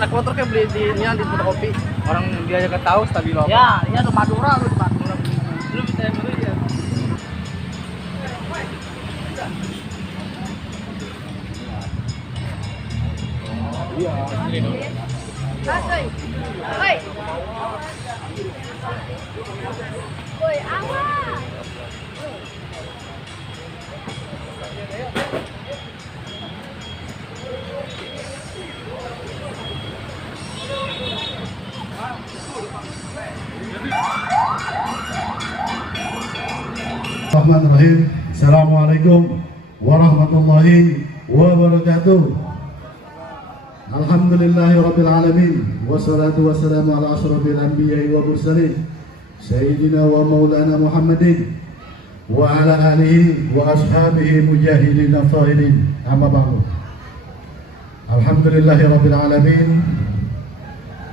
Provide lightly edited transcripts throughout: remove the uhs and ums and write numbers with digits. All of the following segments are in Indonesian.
Naik motor kayak beli di fotokopi. Orang dia aja tahu stabilo apa. Ya, ini ada Madura lu di Madura. Lu bisa yang dulu ya. Iya, ini dulu. Kasih. Woi. Woi, awas. Bismillahirrahmanirrahim. Assalamualaikum warahmatullahi wabarakatuh. Alhamdulillahirabbil alamin wassalatu wassalamu ala asyrofil anbiya'i wa mursalin sayyidina wa maulana Muhammadin wa ala alihi wa ashabihi mujahidin fa'irin. Amma ba'du. Alhamdulillahirabbil alamin.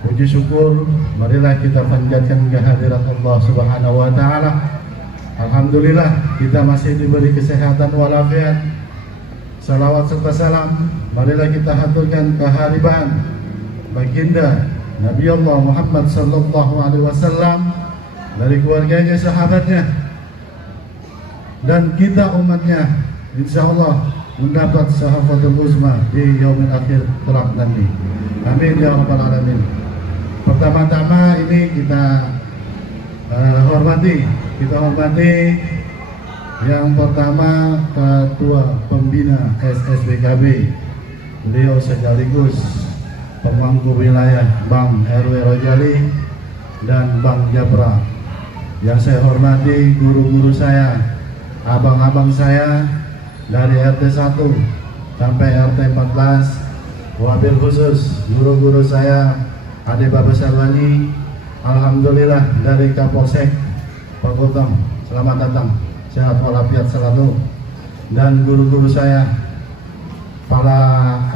Puji syukur marilah kita panjatkan kehadirat Allah Subhanahu wa taala. Alhamdulillah kita masih diberi kesehatan walafiat. Salawat serta salam marilah kita haturkan kehadiran baginda Nabi Allah Muhammad sallallahu alaihi wasallam, dari keluarganya, sahabatnya, dan kita umatnya, insyaallah mendapat syafatul uzma di yaumil akhir kelak nanti. Amin ya rabbal alamin. Pertama-tama ini kita hormati yang pertama Ketua Pembina SSBKB, beliau sekaligus pemangku wilayah Bang RW Rojali dan Bang Japra. Yang saya hormati guru-guru saya, abang-abang saya dari RT 1 sampai RT 14, wabil khusus guru-guru saya Ade Baba Sarwani, alhamdulillah dari Kapolsek Pak Gotong, selamat datang, sehat walafiat selalu. Dan guru-guru saya, para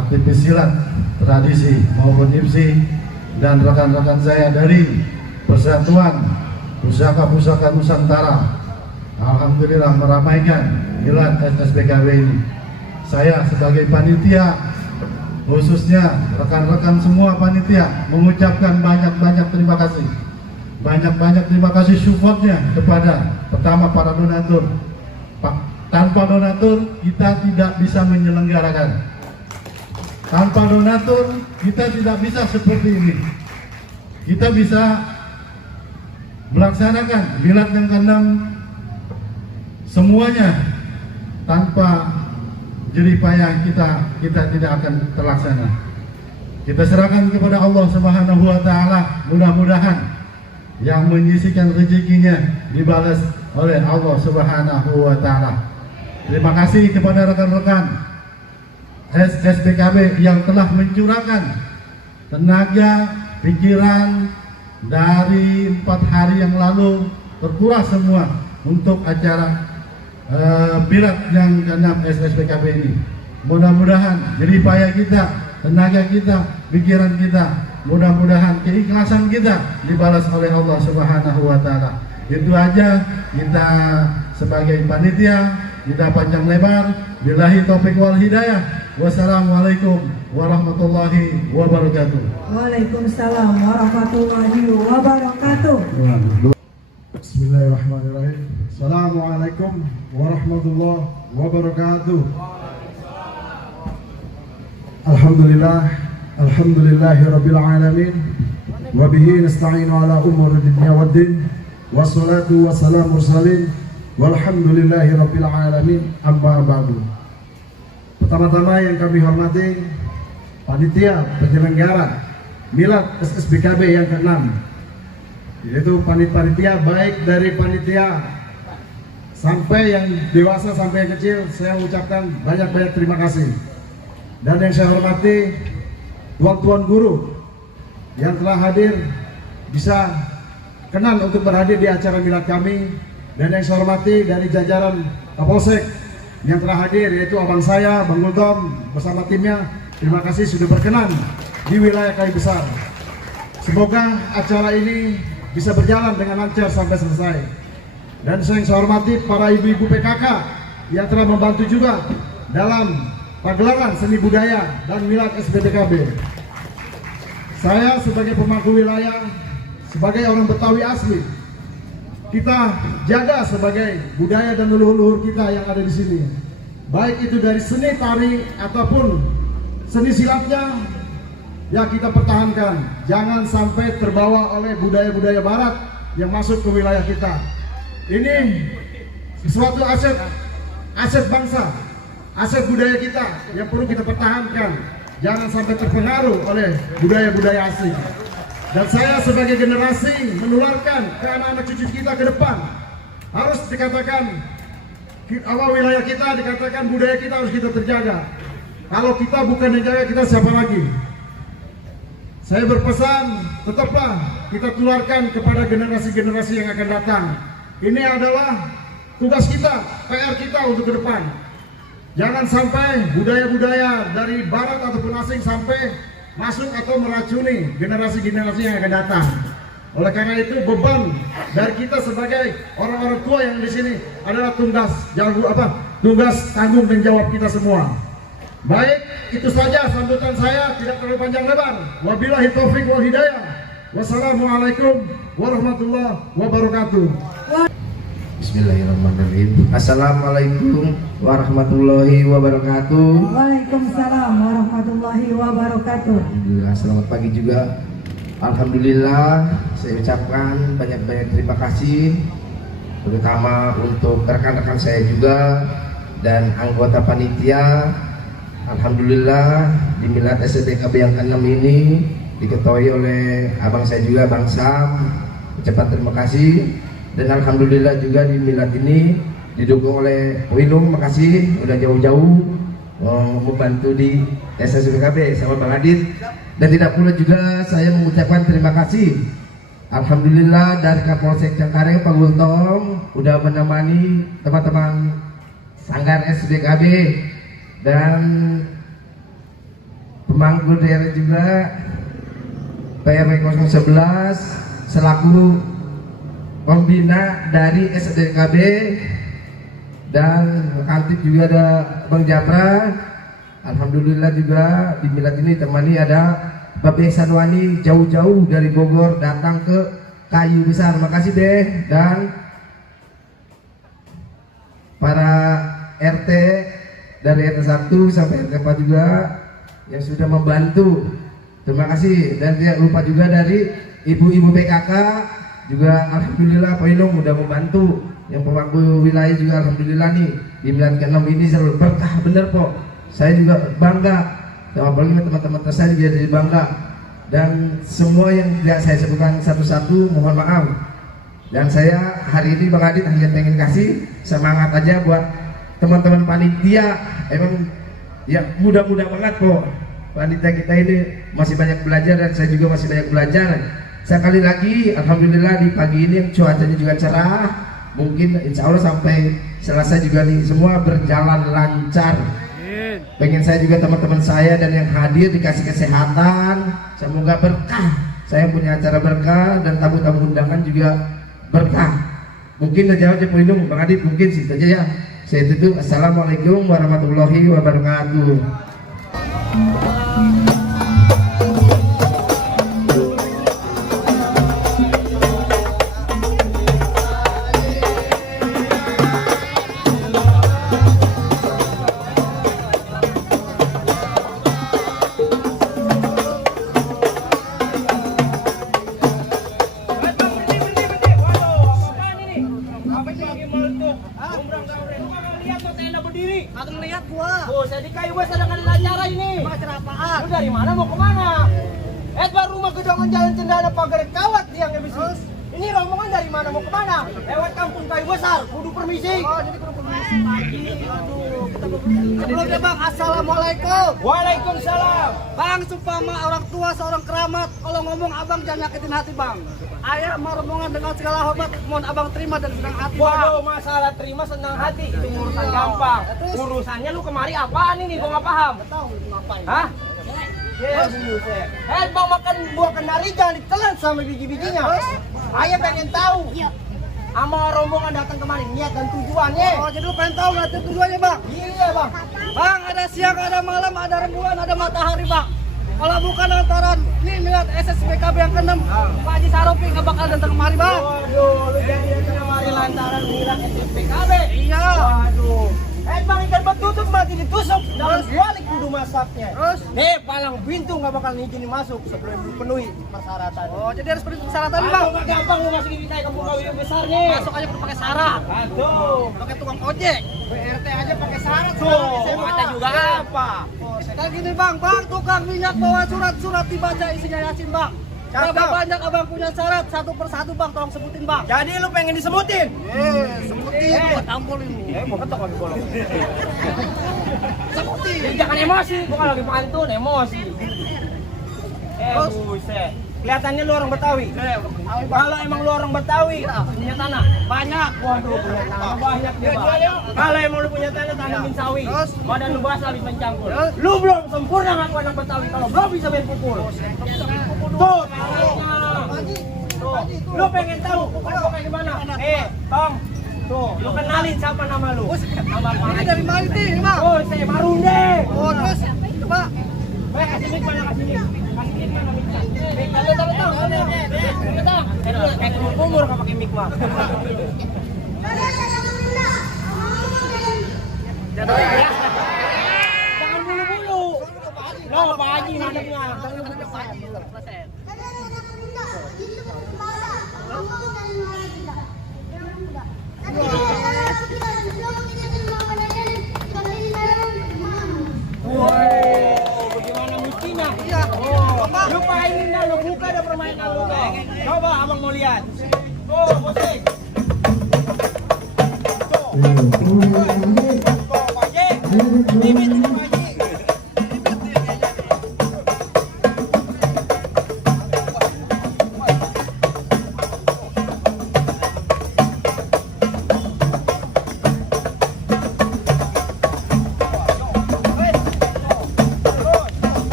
aktivis silat tradisi maupun IPSI, dan rekan-rekan saya dari Persatuan Pusaka-Pusaka Nusantara, alhamdulillah meramaikan Milad SSBKW ini. Saya sebagai panitia, khususnya rekan-rekan semua panitia, mengucapkan banyak-banyak terima kasih. Banyak-banyak terima kasih supportnya kepada pertama para donatur. Tanpa donatur kita tidak bisa menyelenggarakan. Tanpa donatur kita tidak bisa seperti ini. Kita bisa melaksanakan milad yang ke-6 semuanya tanpa jerih payah kita tidak akan terlaksana. Kita serahkan kepada Allah Subhanahu wa taala, mudah-mudahan yang menyisikan rezekinya dibalas oleh Allah Subhanahu wa taala. Terima kasih kepada rekan-rekan SSBKB yang telah mencurahkan tenaga, pikiran dari 4 hari yang lalu, terkuras semua untuk acara milad yang ke-6 SSBKB ini. Mudah-mudahan jerih payah kita, tenaga kita, pikiran kita, mudah-mudahan keikhlasan kita dibalas oleh Allah Subhanahu wa taala. Itu aja, kita sebagai panitia kita panjang lebar. Billahi taufik wal hidayah. Wassalamualaikum warahmatullahi wabarakatuh. Waalaikumsalam warahmatullahi wabarakatuh. Bismillahirrahmanirrahim. Assalamualaikum warahmatullahi wabarakatuh. Alhamdulillah, alhamdulillahirabbil alamin. Wa bihi nasta'inu ala umuri dunya waddin. Wassalatu wassalamu mursalin. Walhamdulillahirabbil alamin. Amma ba'du. Pertama-tama yang kami hormati panitia penyelenggara milad SSBKB yang ke-6, yaitu panitia baik dari panitia sampai yang dewasa sampai yang kecil. Saya ucapkan banyak-banyak terima kasih. Dan yang saya hormati tuan-tuan guru yang telah hadir, bisa kenan untuk berhadir di acara milad kami. Dan yang saya hormati dari jajaran Kapolsek yang telah hadir, yaitu abang saya, Bang Gultom bersama timnya. Terima kasih sudah berkenan di wilayah Kayu Besar. Semoga acara ini bisa berjalan dengan lancar sampai selesai. Dan saya hormati para ibu-ibu PKK yang telah membantu juga dalam pagelaran seni budaya dan milad SBDKB. Saya sebagai pemangku wilayah, sebagai orang Betawi asli, kita jaga sebagai budaya dan leluhur kita yang ada di sini. Baik itu dari seni tari ataupun seni silatnya, ya kita pertahankan. Jangan sampai terbawa oleh budaya-budaya barat yang masuk ke wilayah kita. Ini sesuatu aset bangsa, aset budaya kita yang perlu kita pertahankan. Jangan sampai terpengaruh oleh budaya-budaya asing. Dan saya sebagai generasi menularkan ke anak-anak cucu kita ke depan. Harus dikatakan, awal wilayah kita dikatakan budaya kita harus kita terjaga. Kalau kita bukan menjaga, kita siapa lagi? Saya berpesan, tetaplah kita tularkan kepada generasi-generasi yang akan datang. Ini adalah tugas kita, PR kita untuk ke depan. Jangan sampai budaya-budaya dari barat ataupun asing sampai masuk atau meracuni generasi-generasi yang akan datang. Oleh karena itu beban dari kita sebagai orang-orang tua yang di sini adalah tugas tanggung dan jawab kita semua. Baik, itu saja sambutan saya, tidak terlalu panjang lebar. Wabillahi taufiq wal hidayah. Wassalamualaikum warahmatullahi wabarakatuh. Bismillahirrahmanirrahim. Assalamualaikum warahmatullahi wabarakatuh. Waalaikumsalam warahmatullahi wabarakatuh. Alhamdulillah, selamat pagi juga. Alhamdulillah, saya ucapkan banyak-banyak terima kasih, terutama untuk rekan-rekan saya juga dan anggota panitia. Alhamdulillah, di milad SBDKB yang ke-6 ini diketuai oleh abang saya juga, Bang Sam. Ucapan terima kasih. Dan alhamdulillah juga di milad ini didukung oleh Winung, makasih udah jauh-jauh membantu di SBDKB sama Bang Adit. Dan tidak pula juga saya mengucapkan terima kasih, alhamdulillah, dari Kapolsek Cengkareng Pak Gultom udah menemani teman-teman Sanggar SBDKB dan pemangku daerah juga PRW 011 selaku pembina dari SBDKB, dan kantin juga ada Bang Japra. Alhamdulillah juga di milad ini temani ada Babe Sanwani jauh-jauh dari Bogor datang ke Kayu Besar. Makasih deh. Dan para RT dari RT 1 sampai RT 4 juga yang sudah membantu. Terima kasih. Dan tidak lupa juga dari ibu-ibu PKK juga, alhamdulillah Pak Inung udah membantu. Yang pemangku wilayah juga alhamdulillah nih di milad ke-6 ini selalu berkah, bener Pak. Saya juga bangga, apalagi teman-teman saya juga jadi bangga. Dan semua yang tidak saya sebutkan satu-satu mohon maaf. Dan saya hari ini Bang Adit hanya pengen kasih semangat aja buat teman-teman panitia. Emang ya mudah-mudah banget Pak, panitia kita ini masih banyak belajar dan saya juga masih banyak belajar. Sekali lagi alhamdulillah di pagi ini cuacanya juga cerah. Mungkin insya Allah sampai selesai juga nih semua berjalan lancar. Pengen saya juga teman-teman saya dan yang hadir dikasih kesehatan, semoga berkah. Saya punya acara berkah dan tamu-tamu undangan juga berkah. Mungkin aja pelindung Bang Adit, mungkin sih aja ya. Saya tutup. Assalamualaikum warahmatullahi wabarakatuh. Saya di Kayu Besar sedang ada acara ini. Acara apaan? Lu dari mana mau kemana? Baru rumah gedongan jalan cendana pagar kawat yang habis. Ini rombongan dari mana mau kemana? Lewat kampung Kayu Besar, kudu permisi. Oh, jadi kudu permisi. Aduh, kita Sebelumnya bang, assalamualaikum. Waalaikumsalam. Bang, sumpama orang tua seorang keramat, kalau ngomong abang jangan nyakitin hati bang. Ayah mau rombongan dengan segala hormat, mohon abang terima dan senang hati. Waduh, masalah terima senang hati itu urusan gampang. Urusannya lu kemari apaan ini? Gua nggak paham. Hah? Yes, bang makan buah kenari jangan ditelan sama biji-bijinya. Ayah pengen tahu. Sama rombongan datang kemari, niat dan tujuannya. Oh, jadi lu pengen tahu niat dan tujuannya, Bang? Iya, Bang. Bang, ada siang, ada malam, ada rembulan, ada matahari, Bang. Kalau bukan lantaran ini niat SSPKB yang ke-6, Pak Haji Sarofi nggak bakal datang kemari, Bang. Waduh, lu jadi datang kemari lantaran niat SSPKB? Iya. Waduh. Bang, ikan betutuk mati ditusuk dan balik kudu masaknya. Terus? Nih, palang pintu nggak bakal ngizinin masuk sebelum dipenuhi persyaratan. Oh, jadi harus penuhi persyaratan, Bang? Nggak gampang lu masukin kita kampung kawi yang besar nih. Masuk aja perlu pakai syarat. Aduh, pakai tukang ojek. BRT aja pakai syarat. Tuh, ada juga apa? Kayak gini, Bang, tukang minyak bawa surat-surat dibaca isinya Yasin, Bang. Berapa banyak abang punya syarat satu persatu bang, tolong sebutin bang. Jadi lu pengen disebutin? Sebutin, gua tampol ini. Mau ketok lagi bolong. Sebutin. Jangan emosi, gua kan lagi pantun, emosi. Buset. Kelihatannya lu orang Betawi. Kalau emang lu orang Betawi, punya tanah banyak. Waduh, punya tanah banyak dia bang. Kalau emang lu punya tanamin sawi, badan lu basah habis mencampur. Lu belum sempurna ngaku anak Betawi kalau belum bisa main pukul. Tuh, lu pengen tahu pukul kayak gimana? Tong, tuh, lu kenalin siapa nama lu? Ini dari mana nih, Bang? Oh, saya Marunde. Oh, terus, coba. Kasih mic mana, kasih mic. Umur nggak pakai mic mah. Jangan bulu-bulu. No, Pak Haji ngadepnya. Bagaimana mestinya? Iya. Lupa ini dah, lu buka dah permainan lu. Coba abang mau lihat. Tuh, musik. Tuh. Tuh, Pak Haji. Limit ini Pak Haji.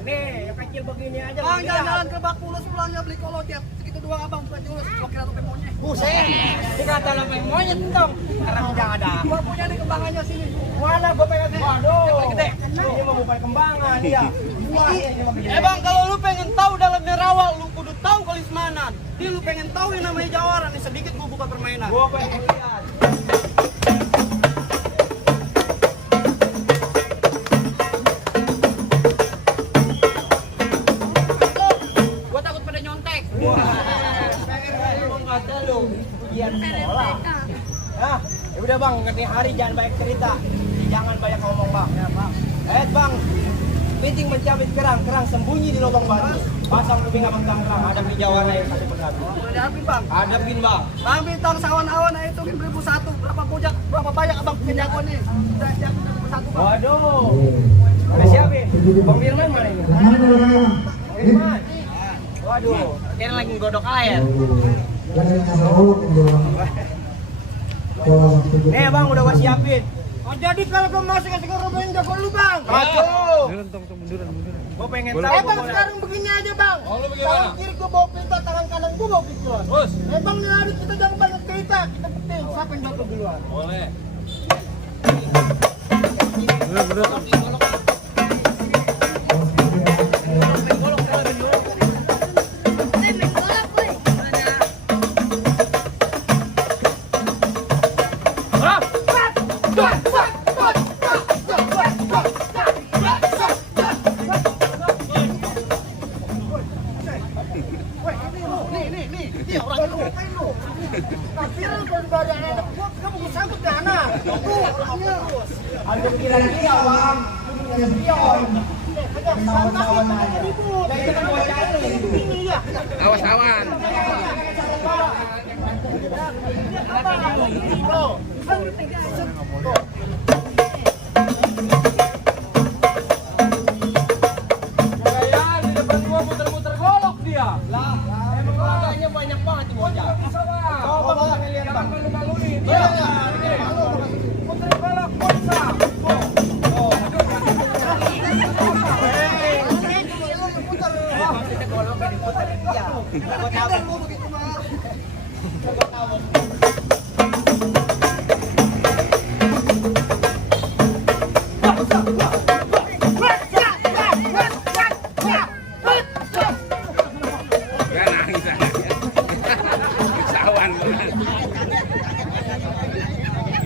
Nih, yang kecil begini aja. Bang, jalan-jalan ke Bak Mulus pulangnya beli kolojek. Segitu doang abang, bukan julus. Gua kira tupai monyet. Buset, dikata tupai monyet dong. Karena jangan ada. Gua punya di kembangannya sini. Mana gua pengen? Waduh, gede. Ini mau bukan kembangan dia. Bang, kalau lu pengen tahu dalamnya rawa, lu kudu tahu Kalismanan. Dia lu pengen tahu yang namanya Jawaran, nih sedikit gua buka permainan. Gua pengen lihat. Udah bang, ngerti hari jangan banyak cerita, jangan banyak ngomong bang. Ya bang. Bang, piting mencabit kerang sembunyi di lubang batu. Pasang kuping abang kerang, hadapin Jawana yang satu persatu. Hadapin bang. Hadapin bang. Bang bintang sawan awan itu 1001. Berapa banyak abang punya jagoan nih? Udah siap 1001 bang. Waduh. Udah siapin. Bang Firman mana ini? Firman. Waduh, kira lagi godok air. Nih bang, udah gua siapin. Oh, jadi kalau gua masuk ke rombongan jago lu bang. Aduh. Munduran. Gua pengen tahu. Bang, sekarang begini aja bang. Oh, lu bagaimana? Tangan kiri gua bawa pintu, tangan kanan gua bawa pintuan. Terus? Bang, nih hari kita jangan banyak cerita. Kita penting. Siapa yang jago duluan? Boleh. Ada pikiran dia, Bang. Kawan-kawan. Di depan gua muter-muter golok dia. Lah, emang olahraganya banyak banget tuh bocah. Coba Bang lihat Bang. Malu-maluin. Iya. Muter golok bocah. Gak nangis aja. Sawan dulu.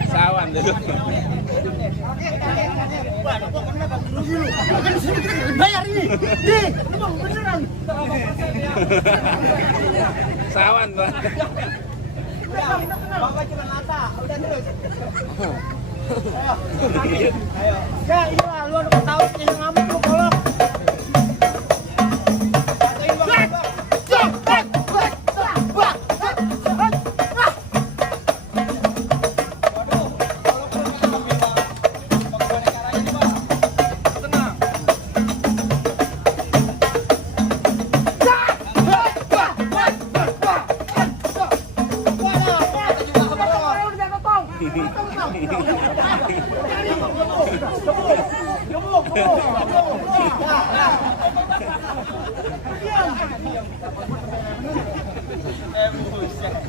Sawan dulu. Bayar ini. Nih, Bang, beneran. Sawan, Bang. Bapak cuma nata, udah terus. Ayo. Ya, iya, lu tahu yang ngamuk lu kolok.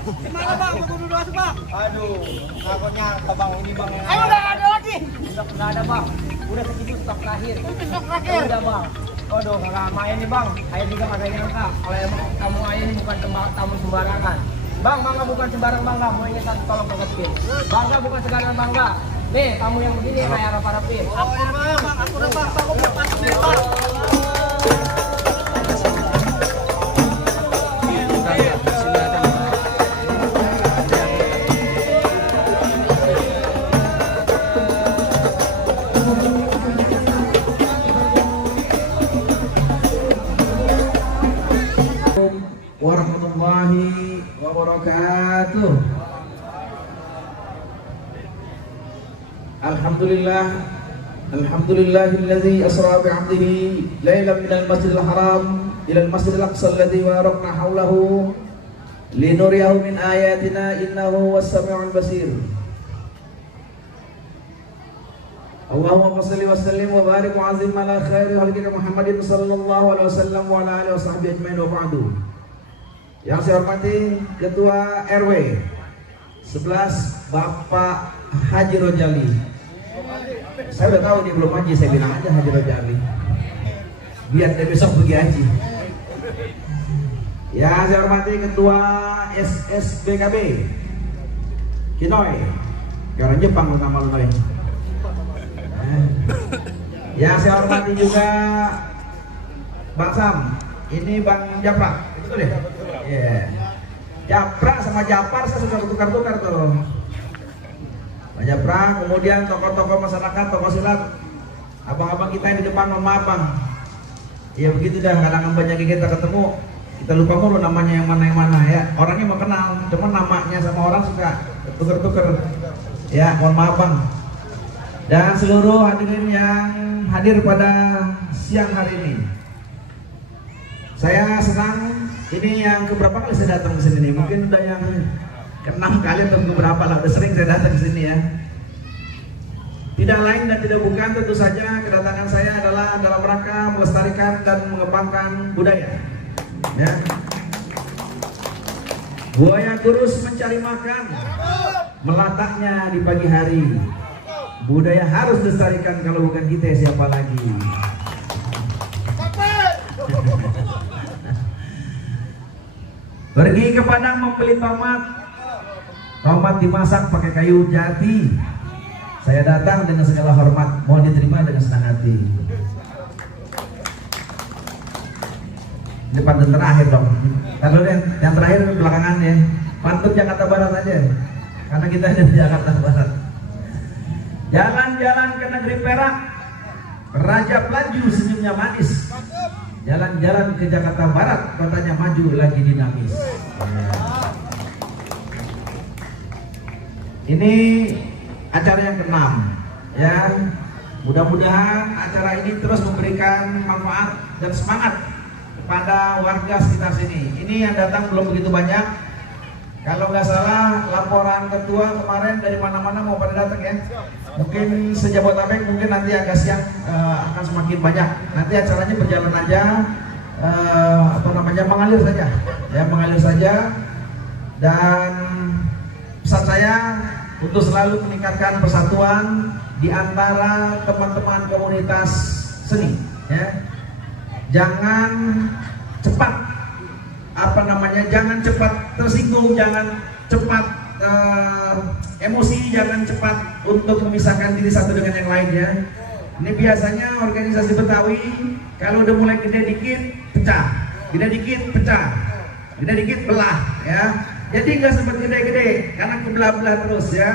Gimana Bang? Mau dulu masuk Bang? Aduh, takutnya Bang ini Bang. Ayo udah ada lagi. Udah ada Bang. Udah segitu stok terakhir. Stok terakhir. Udah Bang. Waduh, kagak main nih Bang. Ayah juga kagak nyangka. Kalau emang kamu ayah ini bukan tamu sembarangan. Bang, Bangga bukan sembarang Bangga. Mau ingin satu tolong pengetin. Bangga bukan segaran Bangga. Nih, kamu yang begini kayak harap-harapin. Oh iya Bang, aku udah Bang. Aku udah pasang nih Bang. Warahmatullahi wabarakatuh. Alhamdulillah, alhamdulillahilladzi asra bi'abdihi lailan minal masjidil haram ilal masjidil aqsa alladzi barakna haulahu linuriyahu min ayatina innahu was-sami'ul basir. Allahumma shalli wa sallim wa barik wa azim ala khairi khalqika Muhammadin sallallahu alaihi wasallam wa ala alihi washabbihi ajmain wa ba'du. Yang saya hormati Ketua RW 11 Bapak Haji Rojali. Saya udah tahu dia belum haji, saya bilang aja Haji Rojali. Biar dia besok pergi haji. Yang saya hormati Ketua SSBKB Kinoy. Orang Jepang nama Kinoy. Yang saya hormati juga Bang Sam. Ini Bang Japra. Betul deh. Iya. Japra sama Japar saya suka tukar-tukar tuh. Bang Japra, kemudian tokoh-tokoh masyarakat, tokoh silat, abang-abang kita yang di depan, mama abang. Ya begitu dah, kadang banyak kita ketemu, kita lupa mulu namanya yang mana ya. Orangnya mau kenal, cuma namanya sama orang suka tuker-tuker. Ya, mohon maaf Bang. Dan seluruh hadirin yang hadir pada siang hari ini. Saya senang. Ini yang keberapa kali saya datang ke sini? Mungkin udah yang ke-6 kali atau keberapa lah. Udah sering saya datang ke sini ya. Tidak lain dan tidak bukan, tentu saja kedatangan saya adalah dalam rangka melestarikan dan mengembangkan budaya. Ya. Buaya kurus mencari makan, meletaknya di pagi hari. Budaya harus dilestarikan, kalau bukan kita siapa lagi? Pergi ke Padang membeli tomat. Tomat dimasak pakai kayu jati. Saya datang dengan segala hormat, mohon diterima dengan senang hati. Ini pantun terakhir dong. Kalau yang terakhir belakangan ya. Pantun Jakarta Barat aja. Karena kita ada di Jakarta Barat. Jalan-jalan ke negeri Perak, Raja Pelaju senyumnya manis. Jalan-jalan ke Jakarta Barat, kotanya maju lagi dinamis. Ini acara yang ke-6 ya. Mudah-mudahan acara ini terus memberikan manfaat dan semangat kepada warga sekitar sini. Ini yang datang belum begitu banyak. Kalau nggak salah laporan ketua kemarin dari mana-mana mau pada datang ya. Mungkin sejabotabek mungkin nanti agak siang akan semakin banyak. Nanti acaranya berjalan aja, mengalir saja, ya mengalir saja. Dan pesan saya untuk selalu meningkatkan persatuan di antara teman-teman komunitas seni, ya. Jangan cepat jangan cepat tersinggung, jangan cepat emosi, jangan cepat untuk memisahkan diri satu dengan yang lainnya. Ini biasanya organisasi Betawi kalau udah mulai gede dikit pecah, gede dikit pecah, gede dikit belah, ya. Jadi nggak sempat gede-gede karena kebelah-belah terus, ya.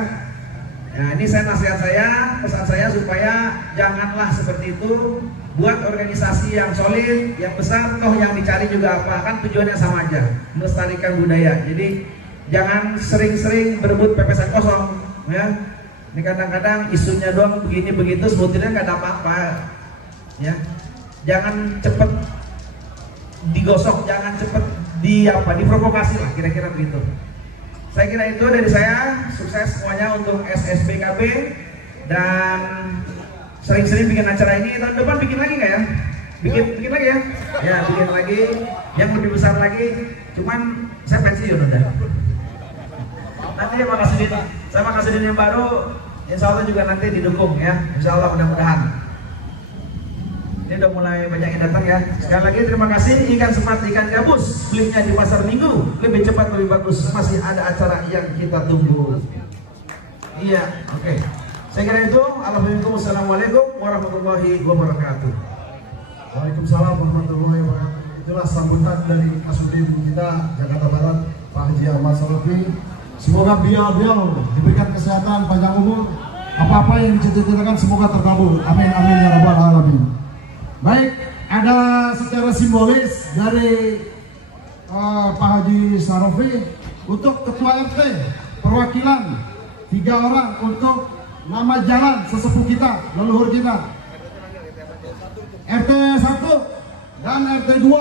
Nah, ini nasihat saya, pesan saya supaya janganlah seperti itu. Buat organisasi yang solid, yang besar, toh yang dicari juga apa, kan tujuannya sama aja, melestarikan budaya. Jadi jangan sering-sering berebut pepesan kosong, ya. Ini kadang-kadang isunya doang begini begitu, sebetulnya nggak ada apa-apa, ya. Jangan cepet digosok, jangan cepet diprovokasi lah, kira-kira begitu. Saya kira itu dari saya. Sukses semuanya untuk SSBKB dan sering-sering bikin acara ini. Tahun depan bikin lagi nggak ya? Bikin lagi ya? Ya, bikin lagi yang lebih besar lagi. Cuman saya pensiun udah. Nanti saya makasih yang baru, insya Allah juga nanti didukung ya. Insya Allah mudah-mudahan. Ini udah mulai banyak yang datang ya. Sekali lagi terima kasih. Ikan sepat, ikan gabus, belinya di pasar Minggu, lebih cepat lebih bagus. Masih ada acara yang kita tunggu. Iya, oke. Saya kira itu. Assalamualaikum warahmatullahi wabarakatuh. Waalaikumsalam warahmatullahi wabarakatuh. Itulah sambutan dari Kasudin kita Jakarta Barat, Pak Haji Ahmad Salafi. Semoga beliau diberikan kesehatan, panjang umur, apa-apa yang dicita-citakan semoga terkabul. Amin amin ya rabbal alamin. Baik, ada secara simbolis dari Pak Haji Salafi untuk Ketua RT perwakilan 3 orang untuk nama jalan sesepuh kita, leluhur kita. RT 1 dan RT 2,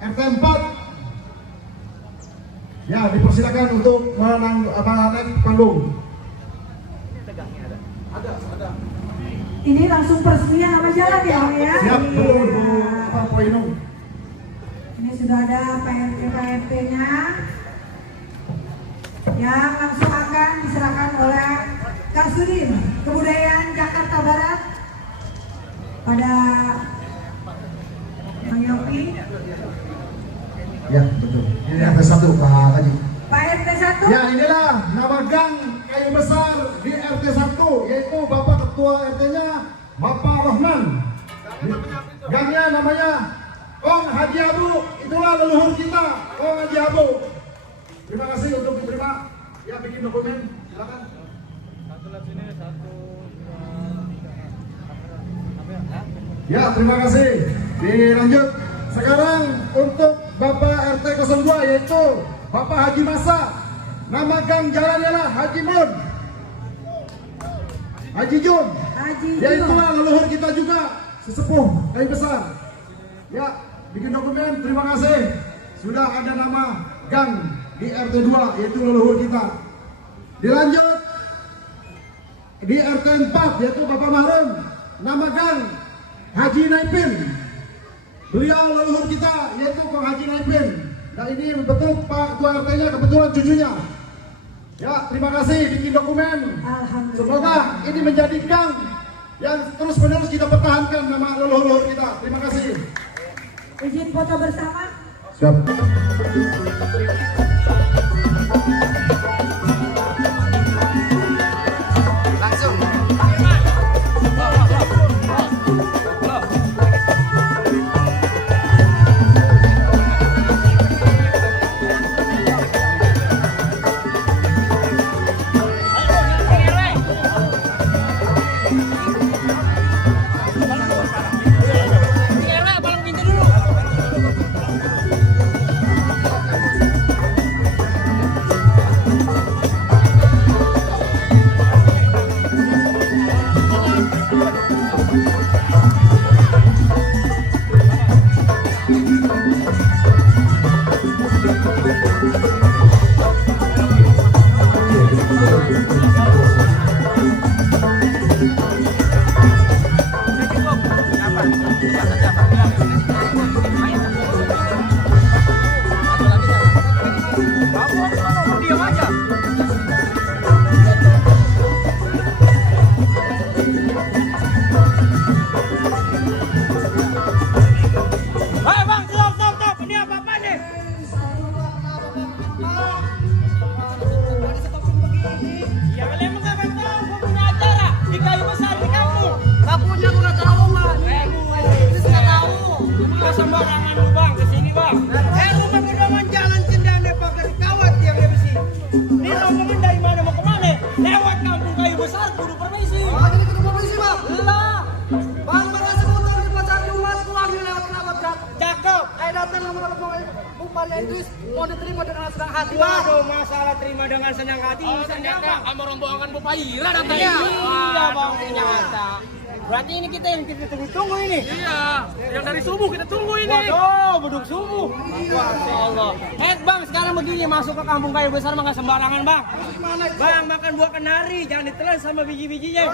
RT 4. Ya, dipersilakan untuk menaik panggung. Ada. Ini langsung peresmian nama jalan ya, Bang ya? Siap, betul, Pak Poinung. Ini sudah ada PRT-nya yang langsung akan diserahkan oleh Kasudin Kebudayaan Jakarta Barat pada Bang Yopi. Ya, betul. Ini RT 1, Pak Haji. Pak RT 1. Ya, inilah nama gang kayu besar di RT 1, yaitu Bapak Ketua RT-nya Bapak Rohman. Gangnya namanya Kong Haji Abu. Itulah leluhur kita, Kong Haji Abu. Terima kasih untuk diterima. Ya, bikin dokumen, silakan. Ya, terima kasih. Dilanjut. Sekarang untuk Bapak RT 02 yaitu Bapak Haji Masa. Nama gang jalannya lah Haji Mun, Haji Jun. Yaitulah leluhur kita juga, sesepuh kayu besar. Ya, bikin dokumen. Terima kasih. Sudah ada nama gang di RT 2 yaitu leluhur kita. Dilanjut di RT 4 yaitu Bapak Mahrum, nama gang Haji Naipin. Beliau leluhur kita yaitu Kong Haji Naipin. Dan ini betul Pak Ketua RT-nya kebetulan cucunya. Ya, terima kasih bikin dokumen. Semoga ini menjadi gang yang terus menerus kita pertahankan nama leluhur kita. Terima kasih. Izin foto bersama. Siap. sembarangan lu bang, kesini bang. Rumah pedoman jalan cendana pagar kawat yang besi. Ini rombongan dari mana mau kemana? Lewat kampung kayu besar, kudu permisi. Oh, jadi ketemu polisi bang. Lah, Bang, makasih motor di pasar Jumat pulang lewat kerabat Cak. cakep. Saya datang sama Bupati Idris mau diterima dengan senang hati bang. Waduh, masalah terima dengan senang hati. Ternyata sama rombongan Bapak Ira datangnya. Iya bang, ternyata. Berarti ini kita yang kita tunggu-tunggu ini. Iya, yang dari subuh kita tunggu ini. Waduh, beduk subuh. Masya Allah. Bang, sekarang begini masuk ke kampung kayu besar mah nggak sembarangan bang. Bang, makan buah kenari, jangan ditelan sama biji-bijinya.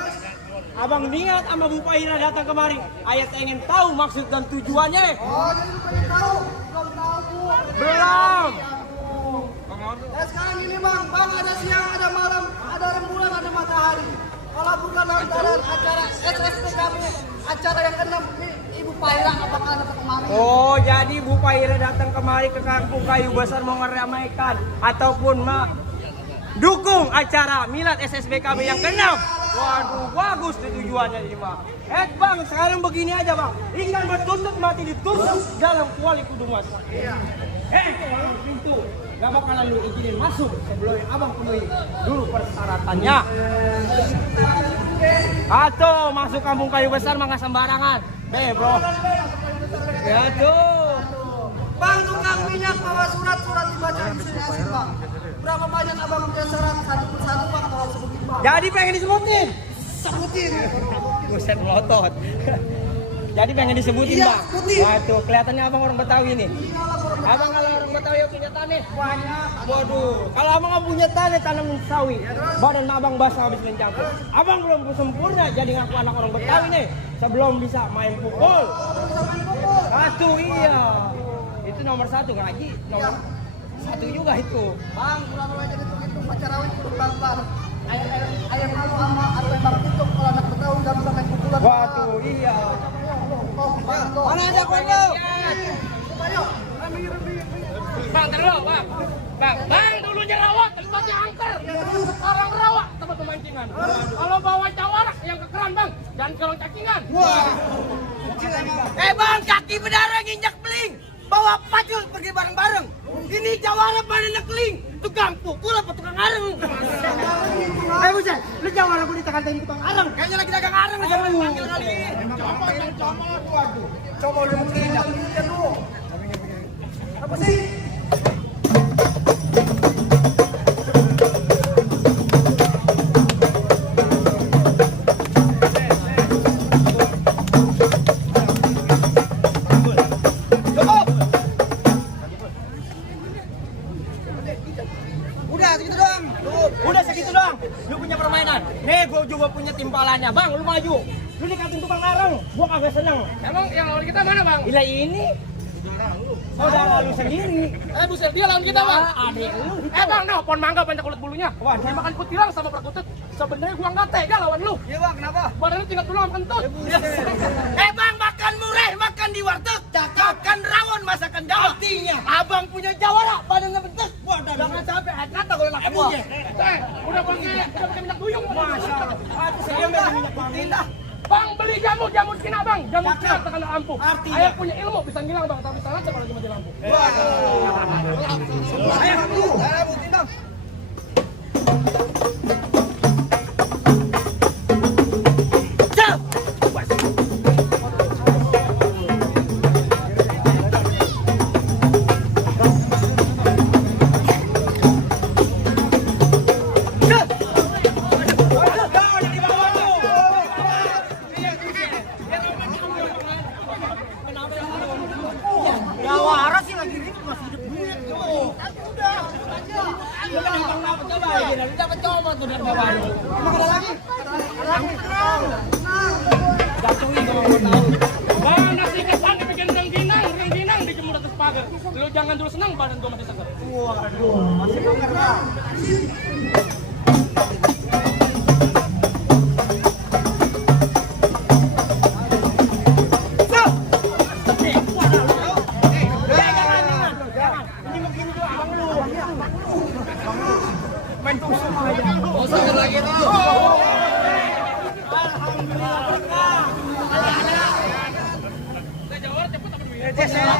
Abang niat sama Bu Paira datang kemari. Ayat ingin tahu maksud dan tujuannya. Oh, jadi lu pengen tahu? Belum tahu bu. Belum. Sekarang ini bang, ada siang, ada malam, ada rembulan, ada matahari. Kalau bukan lantaran acara SSP kami, acara yang keenam Ibu Paira, apakah ada kemarin? Oh, jadi Bu Paira datang kemari ke kampung kayu besar mau ngeramaikan ataupun dukung acara milad SSBKB yang ke-6. Waduh, bagus tuh tujuannya ini mah. Bang, sekarang begini aja bang. Ingin bertuntut mati ditusuk dalam kuali kudu masuk. Orang pintu. Gak bakalan lu izinin masuk sebelum abang penuhi dulu persyaratannya. Atau masuk kampung kayu besar mah nggak sembarangan. Bro. Ya tuh. Bang, tukang minyak bawa surat-surat dibaca di sini asli bang. Berapa banyak abang punya syarat satu persatu bang kalau sebutin bang? Jadi pengen disebutin. Sebutin. Buset melotot. Jadi pengen disebutin Iya, bang. sebutin. Waduh, kelihatannya abang orang Betawi nih. Abang kalau orang Betawi yang punya tanah banyak. Waduh, kalau abang nggak punya tanah tanam sawi, badan abang basah habis mencampur. Abang belum sempurna jadi ngaku anak orang Betawi nih. Sebelum bisa main pukul. Satu iya. Itu nomor satu ngaji, nomor satu juga itu. Bang, kurang aja itu pacaran itu bang. Ayam malu sama atau bang itu kalau anak Betawi udah bisa main pukulan. Waduh, iya. Mana ada kondo? Bang, terus bang. Bang, dulunya rawa, tempatnya angker. Sekarang rawa, tempat pemancingan. Kalau bawa jawara yang ke keran bang, dan kerong cacingan. Bang, kaki berdarah nginjak beling. Bawa pacul pergi bareng-bareng. Ini jawara pada nekling. Tukang pukul apa tukang areng? Buset, lu jawara gue ditekan-tekan tukang areng. Kayaknya lagi dagang areng aja lu. Panggil kali. Coba lu tidak. Apa sih? Udah segitu doang. Lu punya permainan. Nih, gua juga punya timpalannya. Bang, lu maju. Lu dikatin tukang areng. Gua kagak seneng. Emang yang lawan kita mana bang? Gila ini. Saudara lu sendiri. Buset, dia lawan kita bang. Adik lu. Bang, nah pohon mangga banyak kulit bulunya. Wah, Saya makan kutilang sama perkutut. Sebenarnya gua nggak tega lawan lu. Iya bang, kenapa? Badannya tinggal tulang kentut. Bang, makan mureh, makan di warteg. Makan rawon, masakan Jawa. Artinya, abang punya jawara, badannya bentuk. Wah, jangan sampai kata kalau nak punya. Udah pakai minyak duyung. Masya Allah. Saya minyak pindah. Bang, beli jamu kina bang. Jamu kina terkena ampuh. Artinya? Ayah punya ilmu bisa ngilang bang, tapi salah aja kalau lagi mati lampu. Ayo, tindak. Jawara sih lagi ribut masih hidup duit. Udah. Coba aja, lu dapat coba tuh dari bawah. Emang ada lagi? Ada lagi. Jatuhin kalau mau tahu. Bang, nasi kesan dibikin rengginang dijemur atas pagar. Lu jangan dulu senang, badan gua masih seger. Waduh, masih makan bang. Main tusuk aja. Lagi tuh. Alhamdulillah berkah. Jawara cepet apa duit? Saya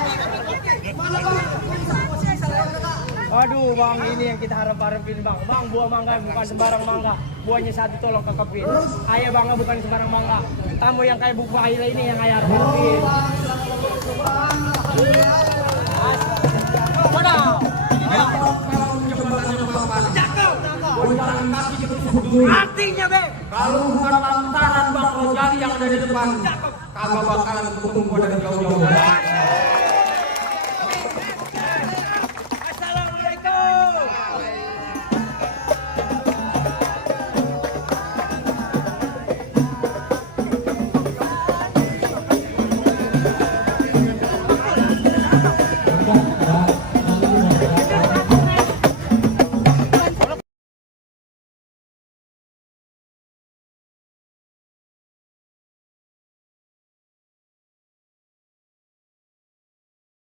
bang, ini yang kita harap-harapin bang. Bang, buah mangga bukan sembarang mangga. Buahnya satu tolong kakapin. Ayah bangga bukan sembarang mangga. Tamu yang kayak buku Aila ini yang ayah harapin. Artinya be, kalau bukan lantaran Bang Rojali yang ada di depan, kagak bakalan ketemu gua dari jauh-jauh.